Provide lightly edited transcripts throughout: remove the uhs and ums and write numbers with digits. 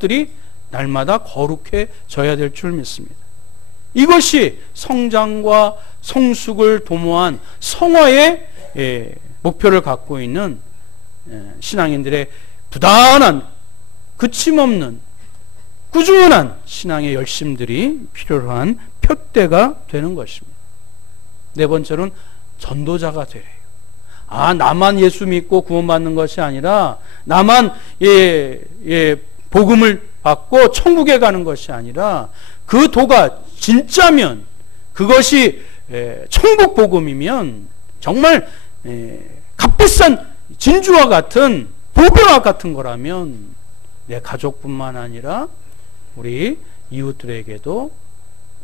것들이 날마다 거룩해져야 될 줄 믿습니다. 이것이 성장과 성숙을 도모한 성화의 목표를 갖고 있는 신앙인들의 부단한 그침없는 꾸준한 신앙의 열심들이 필요한 표대가 되는 것입니다. 네 번째로는 전도자가 되래요. 나만 예수 믿고 구원받는 것이 아니라 나만 복음을 받고 천국에 가는 것이 아니라 그 도가 진짜면, 그것이 천국 복음이면 정말 값비싼 진주와 같은 보배와 같은 거라면 내 가족뿐만 아니라 우리 이웃들에게도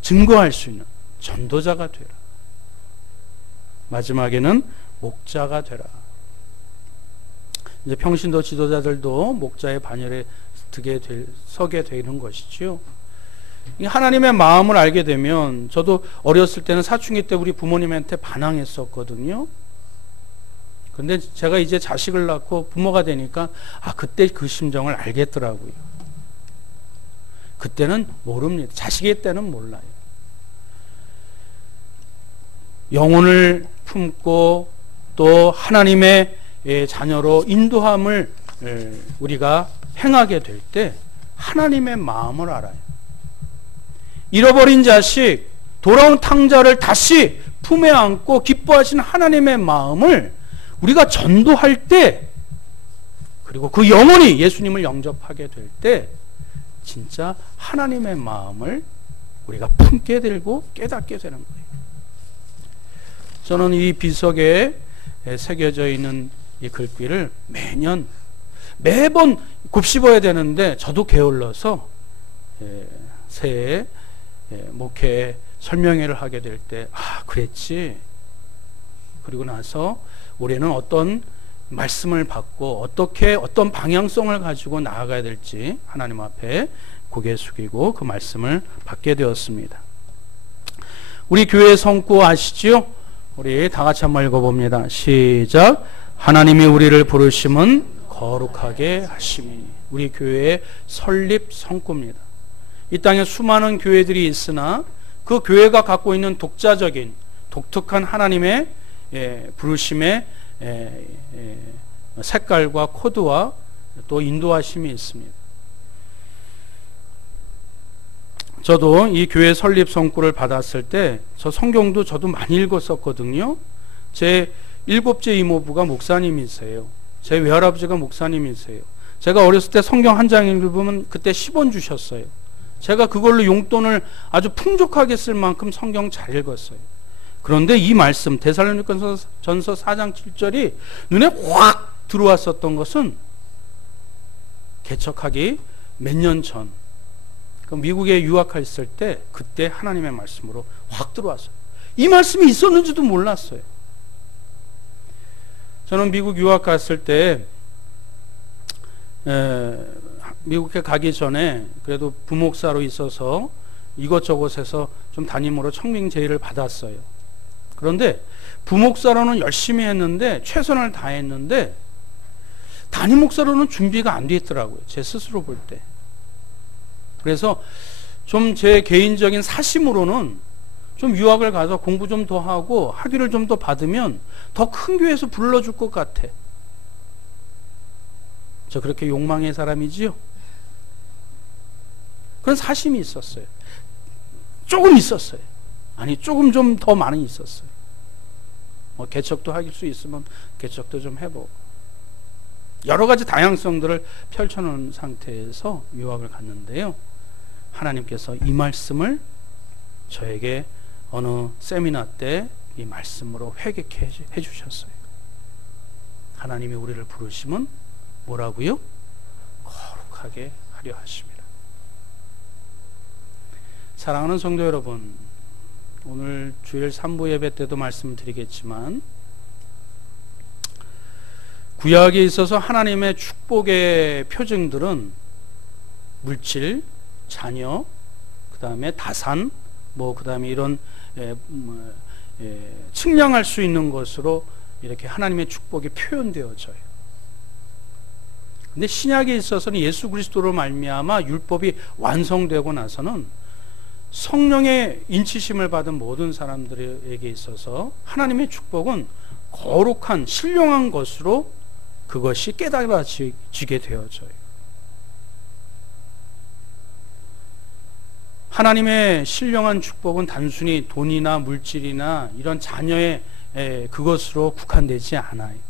증거할 수 있는 전도자가 되라. 마지막에는 목자가 되라. 이제 평신도 지도자들도 목자의 반열에 서게 되는 것이지요. 하나님의 마음을 알게 되면, 저도 어렸을 때는 사춘기 때 우리 부모님한테 반항했었거든요. 근데 제가 이제 자식을 낳고 부모가 되니까 그때 그 심정을 알겠더라고요. 그때는 모릅니다. 자식의 때는 몰라요. 영혼을 품고 또 하나님의 자녀로 인도함을 우리가 행하게 될 때 하나님의 마음을 알아요. 잃어버린 자식, 돌아온 탕자를 다시 품에 안고 기뻐하시는 하나님의 마음을 우리가 전도할 때, 그리고 그 영혼이 예수님을 영접하게 될 때 진짜 하나님의 마음을 우리가 품게 되고 깨닫게 되는 거예요. 저는 이 비석에 새겨져 있는 이 글귀를 매번 곱씹어야 되는데, 저도 게을러서 새해 목회 설명회를 하게 될 때 그랬지. 그리고 나서 올해는 어떤 말씀을 받고 어떤 방향성을 가지고 나아가야 될지 하나님 앞에 고개 숙이고 그 말씀을 받게 되었습니다. 우리 교회 성구 아시죠? 우리 다 같이 한번 읽어봅니다. 시작. 하나님이 우리를 부르심은 거룩하게 하심이. 우리 교회의 설립 성구입니다. 이 땅에 수많은 교회들이 있으나 그 교회가 갖고 있는 독자적인 독특한 하나님의 부르심의 색깔과 코드와 또 인도하심이 있습니다. 저도 이 교회 설립 성구를 받았을 때 저 성경도 저도 많이 읽었었거든요. 제 7째 이모부가 목사님이세요. 제 외할아버지가 목사님이세요. 제가 어렸을 때 성경 한 장 읽으면 그때 10원 주셨어요. 제가 그걸로 용돈을 아주 풍족하게 쓸 만큼 성경 잘 읽었어요. 그런데 이 말씀 데살로니가전서 4장 7절이 눈에 확 들어왔었던 것은 개척하기 몇 년 전, 미국에 유학했을 때 그때 하나님의 말씀으로 확 들어왔어요. 이 말씀이 있었는지도 몰랐어요. 저는 미국 유학 갔을 때 미국에 가기 전에 그래도 부목사로 있어서 이것저것에서 좀 담임으로 청빙제의를 받았어요. 그런데 부목사로는 열심히 했는데 최선을 다했는데 담임 목사로는 준비가 안 돼 있더라고요. 제 스스로 볼 때. 그래서 좀 제 개인적인 사심으로는 좀 유학을 가서 공부 좀 더 하고 학위를 좀 더 받으면 더 큰 교회에서 불러줄 것 같아. 저 그렇게 욕망의 사람이지요. 그런 사심이 있었어요. 조금 있었어요. 아니 조금 좀 더 많이 있었어요. 개척도 할 수 있으면 개척도 좀 해보고 여러 가지 다양성들을 펼쳐놓은 상태에서 유학을 갔는데요. 하나님께서 이 말씀을 저에게 어느 세미나 때 이 말씀으로 회개케 해주셨어요. 하나님이 우리를 부르시면 뭐라고요? 거룩하게 하려 하십니다. 사랑하는 성도 여러분, 오늘 주일 3부 예배 때도 말씀드리겠지만 구약에 있어서 하나님의 축복의 표징들은 물질, 자녀, 그 다음에 다산, 그 다음에 이런 측량할 수 있는 것으로 이렇게 하나님의 축복이 표현되어져요. 근데 신약에 있어서는 예수 그리스도로 말미암아 율법이 완성되고 나서는 성령의 인치심을 받은 모든 사람들에게 있어서 하나님의 축복은 거룩한 신령한 것으로 그것이 깨달아지게 되어져요. 하나님의 신령한 축복은 단순히 돈이나 물질이나 이런 자녀의 그것으로 국한되지 않아요.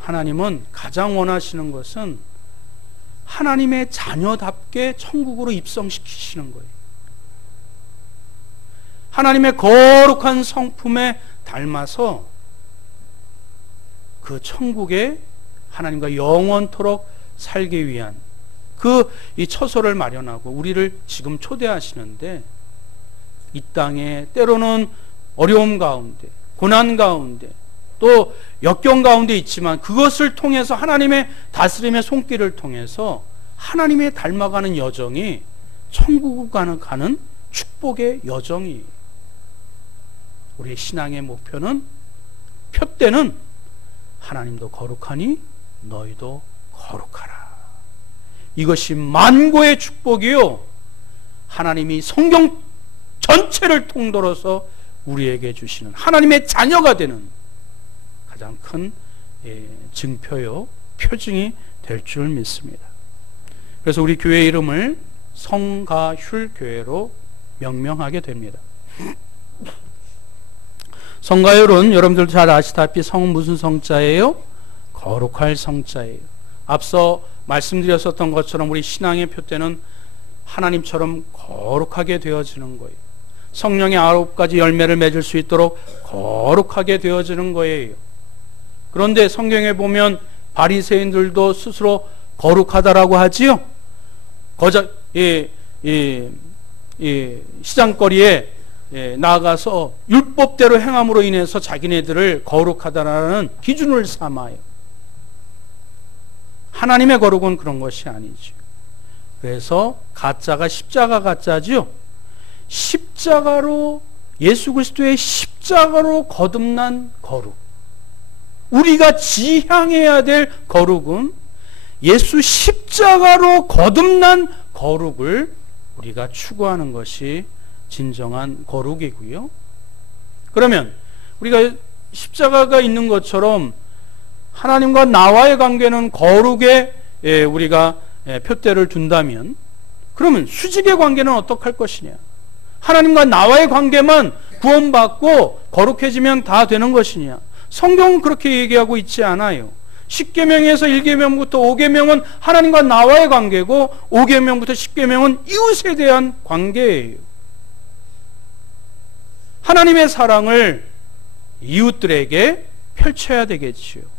하나님은 가장 원하시는 것은 하나님의 자녀답게 천국으로 입성시키시는 거예요. 하나님의 거룩한 성품에 닮아서 그 천국에 하나님과 영원토록 살기 위한 이 처소를 마련하고 우리를 지금 초대하시는데, 이 땅에 때로는 어려움 가운데, 고난 가운데, 또 역경 가운데 있지만 그것을 통해서 하나님의 다스림의 손길을 통해서 하나님의 닮아가는 여정이 천국으로 가는 축복의 여정이, 우리의 신앙의 목표는, 표대는 하나님도 거룩하니 너희도 거룩하라. 이것이 만고의 축복이요, 하나님이 성경 전체를 통틀어서 우리에게 주시는 하나님의 자녀가 되는 가장 큰 증표요, 표징이 될 줄 믿습니다. 그래서 우리 교회 이름을 성가휼 교회로 명명하게 됩니다. 성가휼은 여러분들 잘 아시다시피 성은 무슨 성자예요? 거룩할 성자예요. 앞서 말씀드렸었던 것처럼 우리 신앙의 표대는 하나님처럼 거룩하게 되어지는 거예요. 성령의 9가지 열매를 맺을 수 있도록 거룩하게 되어지는 거예요. 그런데 성경에 보면 바리새인들도 스스로 거룩하다라고 하지요. 시장거리에 나아가서 율법대로 행함으로 인해서 자기네들을 거룩하다라는 기준을 삼아요. 하나님의 거룩은 그런 것이 아니죠. 그래서 가짜가 십자가 가짜죠. 십자가로, 예수 그리스도의 십자가로 거듭난 거룩, 우리가 지향해야 될 거룩은 예수 십자가로 거듭난 거룩을 우리가 추구하는 것이 진정한 거룩이고요. 그러면 우리가 십자가가 있는 것처럼 하나님과 나와의 관계는 거룩에 우리가 표대를 둔다면, 그러면 수직의 관계는 어떻게 할 것이냐? 하나님과 나와의 관계만 구원받고 거룩해지면 다 되는 것이냐? 성경은 그렇게 얘기하고 있지 않아요. 10계명에서 1계명부터 5계명은 하나님과 나와의 관계고, 5계명부터 10계명은 이웃에 대한 관계예요. 하나님의 사랑을 이웃들에게 펼쳐야 되겠지요.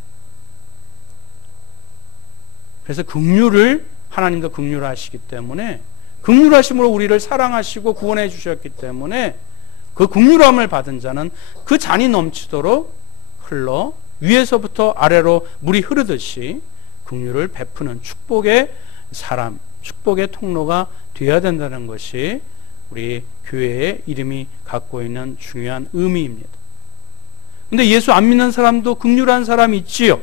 그래서 긍휼을, 하나님도 긍휼하시기 때문에, 긍휼하심으로 우리를 사랑하시고 구원해 주셨기 때문에 그 긍휼함을 받은 자는 그 잔이 넘치도록 흘러 위에서부터 아래로 물이 흐르듯이 긍휼을 베푸는 축복의 사람, 축복의 통로가 되어야 된다는 것이 우리 교회의 이름이 갖고 있는 중요한 의미입니다. 근데 예수 안 믿는 사람도 긍휼한 사람이 있지요.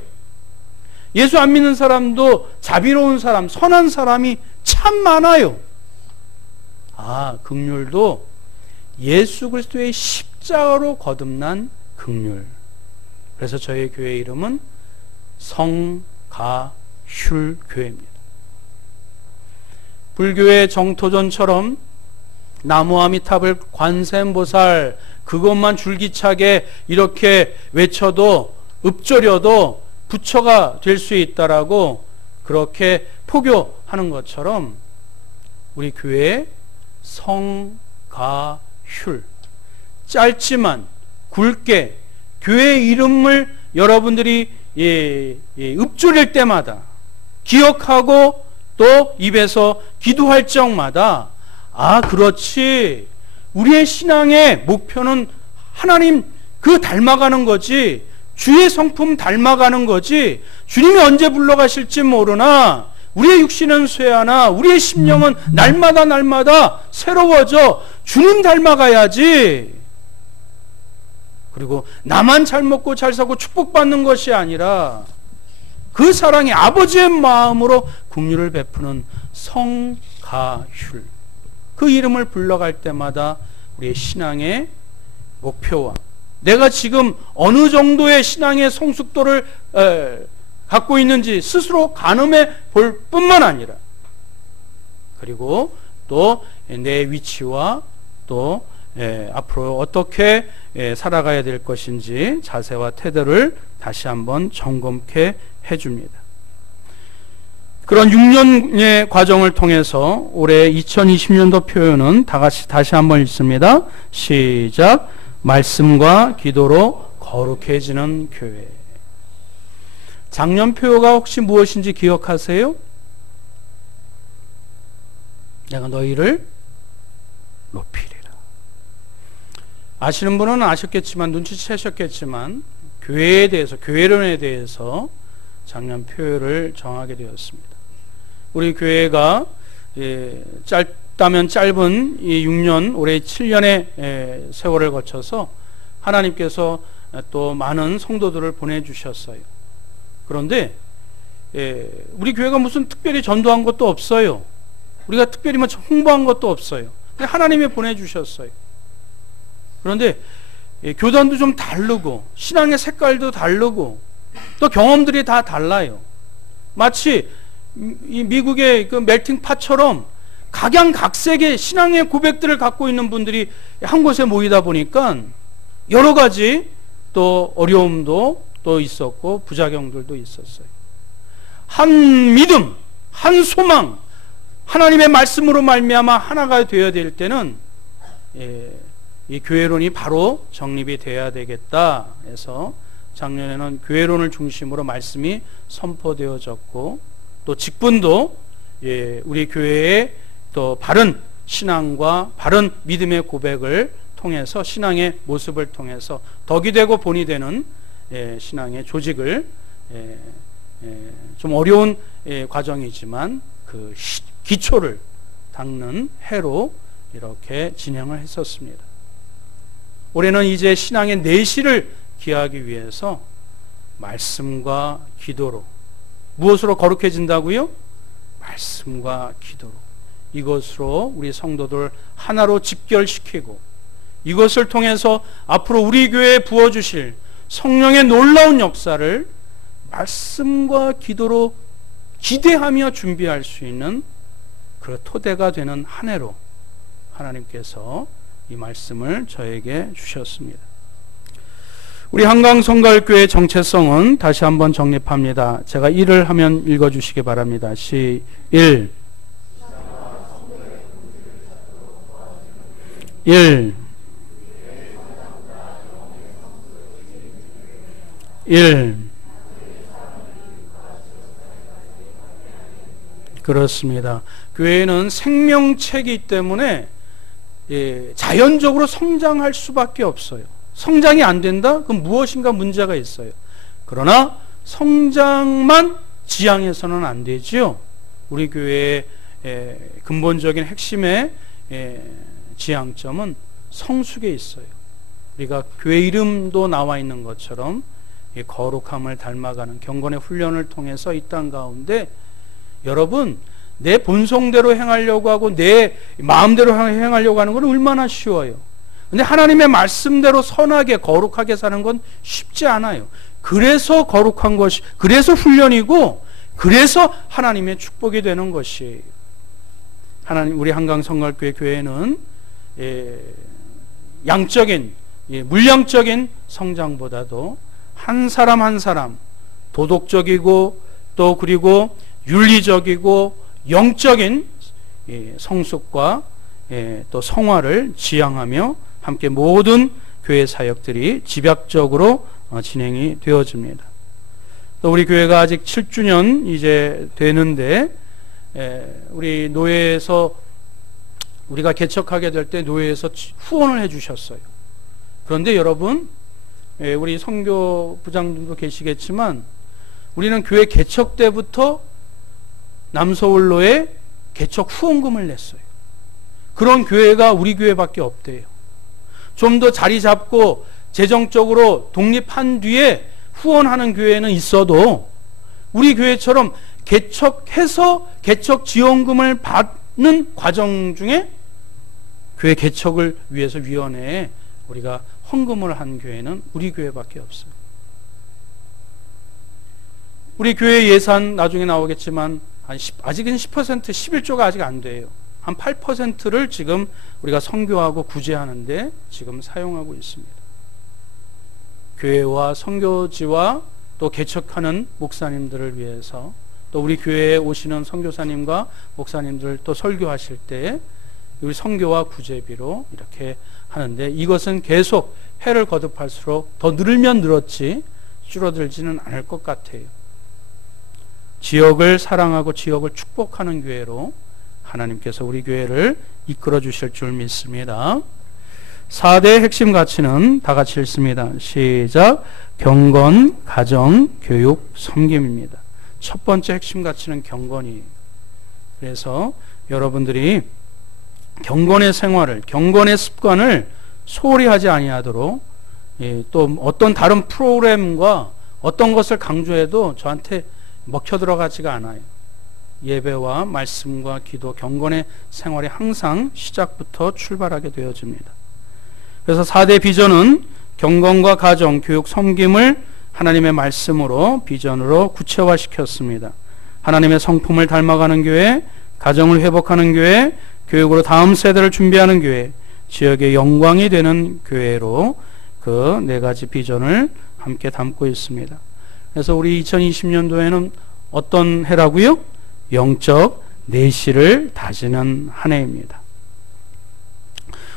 예수 안 믿는 사람도 자비로운 사람, 선한 사람이 참 많아요. 긍휼도 예수 그리스도의 십자가로 거듭난 긍휼. 그래서 저희 교회 이름은 성가휼 교회입니다. 불교의 정토전처럼 나무 아미탑을 관세음보살 그것만 줄기차게 이렇게 외쳐도 읊조려도 부처가 될 수 있다라고 그렇게 포교하는 것처럼 우리 교회의 성가휼, 짧지만 굵게 교회 이름을 여러분들이 읊조릴 때마다 기억하고 또 입에서 기도할 적마다 그렇지, 우리의 신앙의 목표는 하나님 그 닮아가는 거지, 주의 성품 닮아가는 거지, 주님이 언제 불러가실지 모르나 우리의 육신은 쇠하나 우리의 심령은 날마다 새로워져 주님 닮아가야지. 그리고 나만 잘 먹고 잘 사고 축복받는 것이 아니라 그 사랑이 아버지의 마음으로 긍휼을 베푸는 성가휼, 그 이름을 불러갈 때마다 우리의 신앙의 목표와 내가 지금 어느 정도의 신앙의 성숙도를 갖고 있는지 스스로 가늠해 볼 뿐만 아니라, 그리고 또 내 위치와 또 앞으로 어떻게 살아가야 될 것인지 자세와 태도를 다시 한번 점검케 해줍니다. 그런 6년의 과정을 통해서 올해 2020년도 표현은 다시 한번 읽습니다. 시작. 말씀과 기도로 거룩해지는 교회. 작년 표어가 혹시 무엇인지 기억하세요? 내가 너희를 높이리라. 아시는 분은 아셨겠지만, 눈치채셨겠지만, 교회에 대해서, 교회론에 대해서 작년 표어를 정하게 되었습니다. 우리 교회가 짧다면 짧은 이 6년, 올해 7년의 세월을 거쳐서 하나님께서 또 많은 성도들을 보내주셨어요. 그런데 우리 교회가 무슨 특별히 전도한 것도 없어요. 우리가 특별히 홍보한 것도 없어요. 하나님이 보내주셨어요. 그런데 교단도 좀 다르고 신앙의 색깔도 다르고 또 경험들이 다 달라요. 마치 이 미국의 그 멜팅팟처럼 각양각색의 신앙의 고백들을 갖고 있는 분들이 한 곳에 모이다 보니까 여러 가지 또 어려움도 또 있었고 부작용들도 있었어요. 한 믿음, 한 소망, 하나님의 말씀으로 말미암아 하나가 되어야 될 때는 이 교회론이 바로 정립이 되어야 되겠다 해서 작년에는 교회론을 중심으로 말씀이 선포되어졌고, 또 직분도 우리 교회의 또 바른 신앙과 바른 믿음의 고백을 통해서, 신앙의 모습을 통해서 덕이 되고 본이 되는 신앙의 조직을, 좀 어려운 과정이지만 그 기초를 닦는 해로 이렇게 진행을 했었습니다. 올해는 이제 신앙의 내실을 기하기 위해서 말씀과 기도로, 무엇으로 거룩해진다고요? 말씀과 기도로, 이것으로 우리 성도들 하나로 집결시키고, 이것을 통해서 앞으로 우리 교회에 부어주실 성령의 놀라운 역사를 말씀과 기도로 기대하며 준비할 수 있는 그 토대가 되는 한 해로 하나님께서 이 말씀을 저에게 주셨습니다. 우리 한강성갈교회 정체성은 다시 한번 정립합니다. 제가 1을 하면 읽어주시기 바랍니다. 1. 1. 그렇습니다. 교회는 생명체이기 때문에 자연적으로 성장할 수밖에 없어요. 성장이 안 된다? 그럼 무엇인가 문제가 있어요. 그러나 성장만 지향해서는 안 되지요. 우리 교회의 근본적인 핵심의 지향점은 성숙에 있어요. 우리가 교회 이름도 나와 있는 것처럼 거룩함을 닮아가는 경건의 훈련을 통해서 이 땅 가운데, 여러분, 내 본성대로 행하려고 하고 내 마음대로 행하려고 하는 건 얼마나 쉬워요. 근데 하나님의 말씀대로 선하게 거룩하게 사는 건 쉽지 않아요. 그래서 거룩한 것이, 그래서 훈련이고, 그래서 하나님의 축복이 되는 것이에요. 하나님, 우리 한강성갈교회 교회는 양적인, 물량적인 성장보다도 한 사람 한 사람 도덕적이고 또 그리고 윤리적이고 영적인 성숙과 또 성화를 지향하며 함께 모든 교회 사역들이 집약적으로 진행이 되어집니다. 또 우리 교회가 아직 7주년 이제 되는데, 우리 노회에서 우리가 개척하게 될 때 노회에서 후원을 해주셨어요. 그런데 여러분, 우리 선교 부장님도 계시겠지만 우리는 교회 개척 때부터 남서울로에 개척 후원금을 냈어요. 그런 교회가 우리 교회밖에 없대요. 좀 더 자리 잡고 재정적으로 독립한 뒤에 후원하는 교회는 있어도 우리 교회처럼 개척해서 개척 지원금을 받는 과정 중에 교회 개척을 위해서 위원회에 우리가 헌금을 한 교회는 우리 교회밖에 없어요. 우리 교회 예산 나중에 나오겠지만 아직은 10%, 11조가 아직 안 돼요. 한 8%를 지금 우리가 선교하고 구제하는데 지금 사용하고 있습니다. 교회와 선교지와 또 개척하는 목사님들을 위해서, 또 우리 교회에 오시는 선교사님과 목사님들 또 설교하실 때 우리 선교와 구제비로 이렇게 하는데, 이것은 계속 해를 거듭할수록 더 늘면 늘었지 줄어들지는 않을 것 같아요. 지역을 사랑하고 지역을 축복하는 교회로 하나님께서 우리 교회를 이끌어 주실 줄 믿습니다. 4대 핵심 가치는 다 같이 읽습니다. 시작. 경건, 가정, 교육, 섬김입니다. 첫 번째 핵심 가치는 경건이에요. 그래서 여러분들이 경건의 생활을, 경건의 습관을 소홀히 하지 아니하도록, 또 어떤 다른 프로그램과 어떤 것을 강조해도 저한테 먹혀 들어가지가 않아요. 예배와 말씀과 기도, 경건의 생활이 항상 시작부터 출발하게 되어집니다. 그래서 4대 비전은 경건과 가정, 교육, 섬김을 하나님의 말씀으로 비전으로 구체화시켰습니다. 하나님의 성품을 닮아가는 교회, 가정을 회복하는 교회, 교육으로 다음 세대를 준비하는 교회, 지역의 영광이 되는 교회로 그 네 가지 비전을 함께 담고 있습니다. 그래서 우리 2020년도에는 어떤 해라고요? 영적 내실을 다지는 한 해입니다.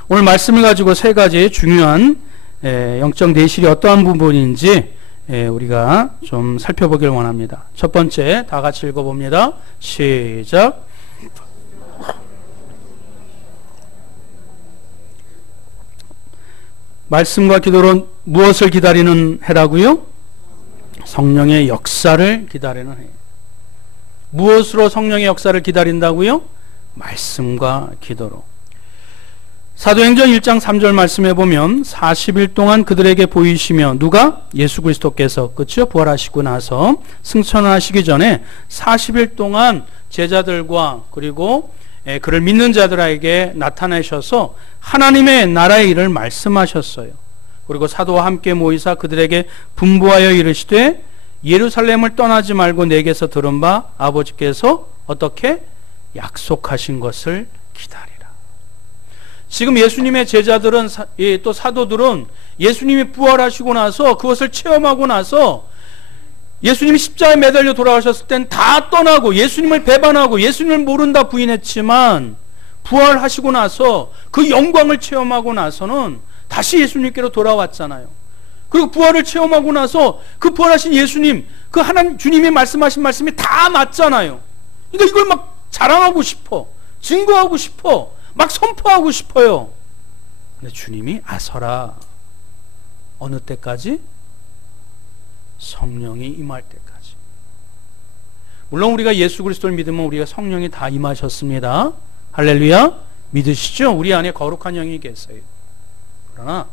오늘 말씀을 가지고 세 가지 중요한 영적 내실이 어떠한 부분인지 우리가 좀 살펴보길 원합니다. 첫 번째, 다 같이 읽어봅니다. 시작. 말씀과 기도로 무엇을 기다리는 해라고요? 성령의 역사를 기다리는 해. 무엇으로 성령의 역사를 기다린다고요? 말씀과 기도로. 사도행전 1장 3절 말씀해 보면 40일 동안 그들에게 보이시며, 누가? 예수 그리스도께서, 그렇죠? 부활하시고 나서 승천하시기 전에 40일 동안 제자들과 그리고 그를 믿는 자들에게 나타나셔서 하나님의 나라의 일을 말씀하셨어요. 그리고 사도와 함께 모이사 그들에게 분부하여 이르시되, 예루살렘을 떠나지 말고 내게서 들은 바 아버지께서 어떻게 약속하신 것을 기다리라. 지금 예수님의 제자들은, 또 사도들은 예수님이 부활하시고 나서 그것을 체험하고 나서 예수님이 십자가에 매달려 돌아가셨을 땐 다 떠나고 예수님을 배반하고 예수님을 모른다 부인했지만, 부활하시고 나서 그 영광을 체험하고 나서는 다시 예수님께로 돌아왔잖아요. 그리고 부활을 체험하고 나서 그 부활하신 예수님, 그 하나님 주님이 말씀하신 말씀이 다 맞잖아요. 그러니까 이걸 막 자랑하고 싶어, 증거하고 싶어, 막 선포하고 싶어요. 근데 주님이 아서라. 어느 때까지? 성령이 임할 때까지. 물론 우리가 예수 그리스도를 믿으면 우리가 성령이 다 임하셨습니다. 할렐루야. 믿으시죠? 우리 안에 거룩한 영이 계세요. 그러나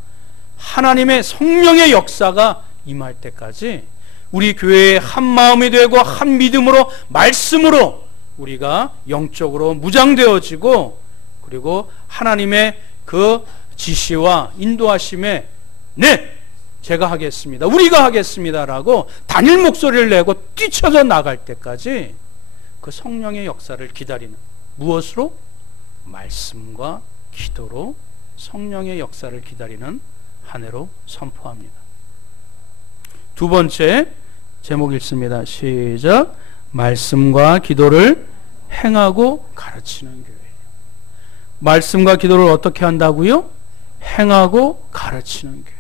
하나님의 성령의 역사가 임할 때까지 우리 교회의 한 마음이 되고 한 믿음으로, 말씀으로 우리가 영적으로 무장되어지고, 그리고 하나님의 그 지시와 인도하심에 네! 제가 하겠습니다, 우리가 하겠습니다라고 단일 목소리를 내고 뛰쳐져 나갈 때까지 그 성령의 역사를 기다리는, 무엇으로? 말씀과 기도로 성령의 역사를 기다리는 한 해로 선포합니다. 두 번째 제목 읽습니다. 시작. 말씀과 기도를 행하고 가르치는 교회예요. 말씀과 기도를 어떻게 한다고요? 행하고 가르치는 교회.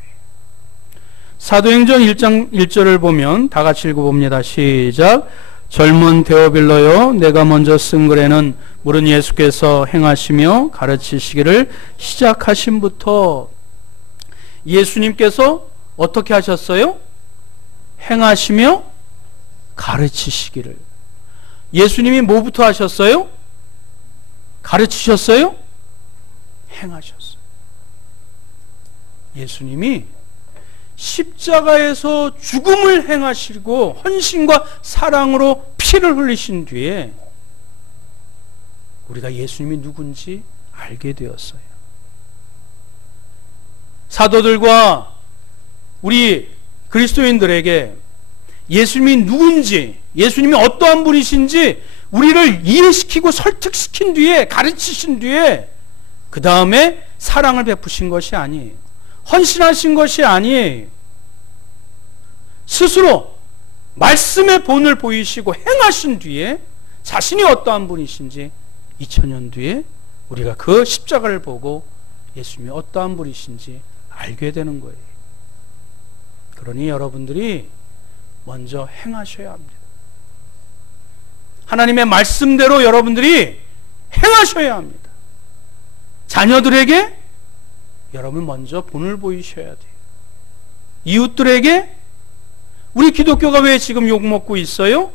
사도행전 1장 1절을 보면 다 같이 읽어봅니다. 시작. 젊은 데오빌로여, 내가 먼저 쓴 글에는 물은 예수께서 행하시며 가르치시기를 시작하심부터. 예수님께서 어떻게 하셨어요? 행하시며 가르치시기를. 예수님이 뭐부터 하셨어요? 가르치셨어요? 행하셨어요. 예수님이 십자가에서 죽음을 행하시고 헌신과 사랑으로 피를 흘리신 뒤에 우리가 예수님이 누군지 알게 되었어요. 사도들과 우리 그리스도인들에게 예수님이 누군지, 예수님이 어떠한 분이신지 우리를 이해시키고 설득시킨 뒤에, 가르치신 뒤에 그 다음에 사랑을 베푸신 것이 아니에요. 헌신하신 것이 아니에요. 스스로 말씀의 본을 보이시고 행하신 뒤에 자신이 어떠한 분이신지 2000년 뒤에 우리가 그 십자가를 보고 예수님이 어떠한 분이신지 알게 되는 거예요. 그러니 여러분들이 먼저 행하셔야 합니다. 하나님의 말씀대로 여러분들이 행하셔야 합니다. 자녀들에게 여러분 먼저 본을 보이셔야 돼요. 이웃들에게 우리 기독교가 왜 지금 욕먹고 있어요?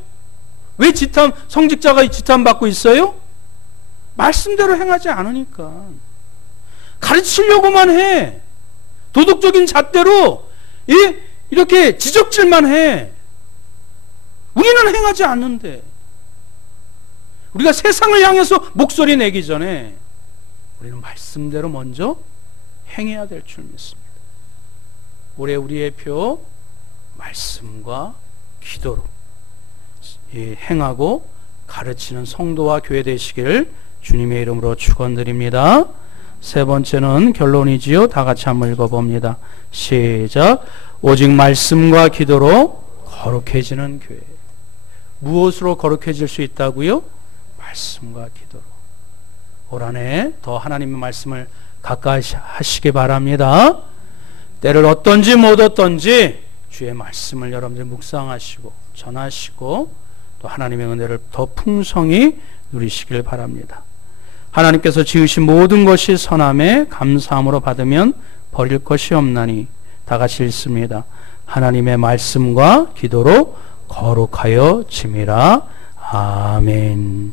왜 성직자가 지탄받고 있어요? 말씀대로 행하지 않으니까. 가르치려고만 해. 도덕적인 잣대로 이렇게 지적질만 해. 우리는 행하지 않는데. 우리가 세상을 향해서 목소리 내기 전에 우리는 말씀대로 먼저 행해야 될 줄 믿습니다. 올해 우리의 표 말씀과 기도로 행하고 가르치는 성도와 교회 되시기를 주님의 이름으로 축원드립니다. 세 번째는 결론이지요. 다 같이 한번 읽어봅니다. 시작. 오직 말씀과 기도로 거룩해지는 교회. 무엇으로 거룩해질 수 있다고요? 말씀과 기도로. 올 한 해 더 하나님의 말씀을 가까이 하시기 바랍니다. 때를 얻든지 못 얻든지 주의 말씀을 여러분들 묵상하시고 전하시고 또 하나님의 은혜를 더 풍성히 누리시길 바랍니다. 하나님께서 지으신 모든 것이 선함에 감사함으로 받으면 버릴 것이 없나니 다 같이 읽습니다. 하나님의 말씀과 기도로 거룩하여 짐이라. 아멘.